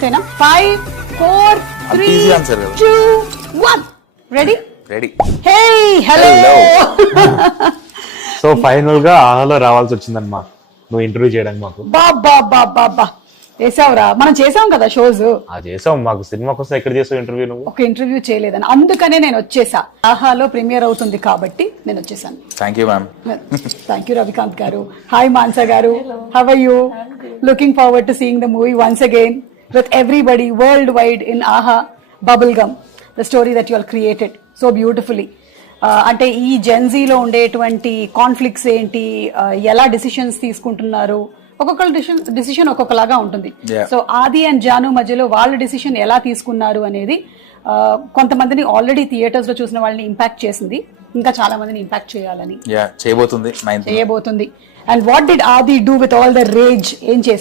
అంతేనా? 5, 4, 3, 2, 1. Ready? Ready. Hey hello. So final గా ఆహాలో రావాల్సి వచ్చిందన్నమా నువ్వు ఇంటర్వ్యూ చేయడానికి. మాకు బాబా చేసావురా, మనం చేసాం కదా షోస్. చేసావు, మాకు సినిమా కోసం ఎక్కడ చేసావు ఇంటర్వ్యూ? నువ్వు ఒక ఇంటర్వ్యూ చేయలేదని, అందుకనే నేను వచ్చేసా. ఆహాలో ప్రీమియర్ అవుతుంది కాబట్టి నేను వచ్చేసాను. Thank you ma'am. Thank you Ravikanth గారు. హాయ్ మాన్సా గారు, how are you? Looking forward to seeing the movie once again with everybody world wide in Aha bubble gum, the story that you are created so beautifully. అంటే ఈ జెన్జీలో ఉండేటువంటి conflicts ఏంటి, ఎలా decisions తీసుకుంటున్నారు, ఒక్కొక్కరు decision ఒక్కొక్కలాగా ఉంటుంది. సో ఆది అండ్ జాను మధ్యలో వాళ్ళ డిసిషన్ ఎలా తీసుకున్నారు అనేది కొంతమందిని ఆల్రెడీ థియేటర్స్ లో చూసిన వాళ్ళని ఇంపాక్ట్ చేసింది, ఇంకా చాలా మందిని ఇంపాక్ట్ చేయాలని చేయబోతుంది. And what did Adi do with all the rage? ఏం చేసి